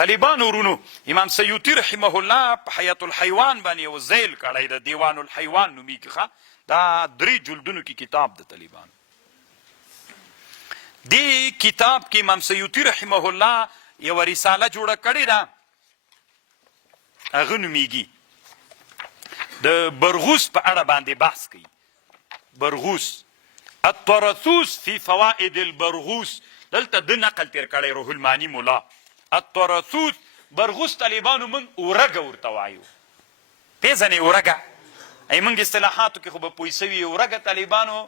طالبان ورونو امام سیوطي رحمه الله په حیات الحیوان باندې یو ذیل کړی د دیوان الحیوان نومیږي ښه دا 3 جلدونو کې کتاب د طالبانو دی کتاب کې امام سیوطي رحمه الله یو رساله جوړه کړې ده هغه نومیږي د برغوث په اړه باندې بحث کوي برغوث الطرطوس فی فوائد البرغوث دلته د نقل تیر کړی روح المانی مولا الطرطوس برغوث طالبانو من اورګه ورته وایو پیژنې اورګه ای موږ اصطلاحاتو کې خو به پوه سوي اورګه طالبانو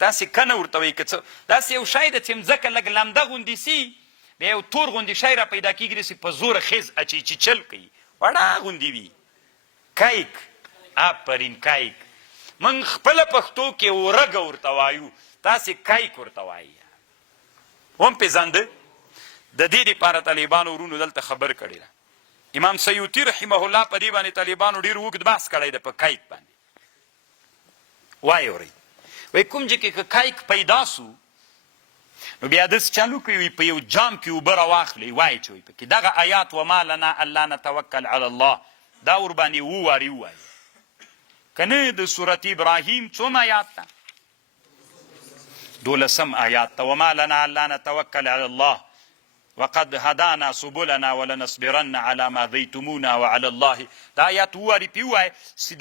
تاسې کنه ورته وایي که څه داسې یو شی ده چې مځکه لږ لمده غوندې سي بیا یو تور غوندې شی را پیدا کېږي داسې په زوره خیز اچي چیچل کوي وړه غوندې وي کایک آفرین کایک من خپله پښتو کې اورګه ورته وایو تاسې کایک ورته وایي هم پېژانده د دې دپاره طالبانو ورونو دلته خبر کړې ده امام سیوطي رحمه الله په دې باندې طالبانو ډېر اوږد بحث کړی ده په کایک باندې وایي اورئ وایي کوم ځای کې که کایک پیدا سو نو بیا داسې چالو کوي په یو جام کې اوبه راواخلئ وایي چې وایي پکې دغه آیات وما لنا الله نتوکل علی الله دا ورباندې وواري ووایي که نه د صورت ابراهیم څوم آیات ده 12 آیات ته وما لنا الله نتوکل علی الله وقد هدانا سبلنا ولنصبرن على ما ذيتمونا وعلى الله دا آیات وواري پې ووایه چې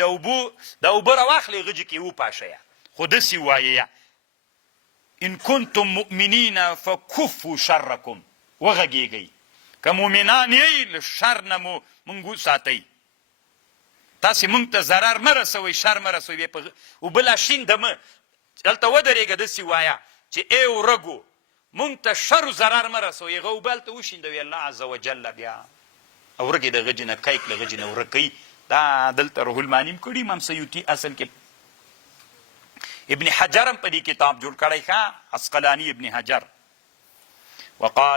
د اوبه راواخلئ غجې کې وپاشئ خو داسې ووایه ان کنتم مؤمنین فکفوا شرکم وغږیږئ که مؤمنان یئ له شر نه مو موږ وساتئ تاسې موږ ته ضرر مه رسوئ شر مه رسوئ بیا په اوبه لا شین دمه هلته ودرېږه داسې وایه چې ای ورږو موږ ته شر و ضرر مه رسوئ هغه اوبه هلته وشیندوي الله عز وجل بیا او ورږې د غجې نه کیک له غجې نه ورک کوي دا دلته روح المانی م کړي امام سیوطي اصل کې ابن حجر هم په دې کتاب جوړ کړی ښه عسقلاني ابن حجر وقال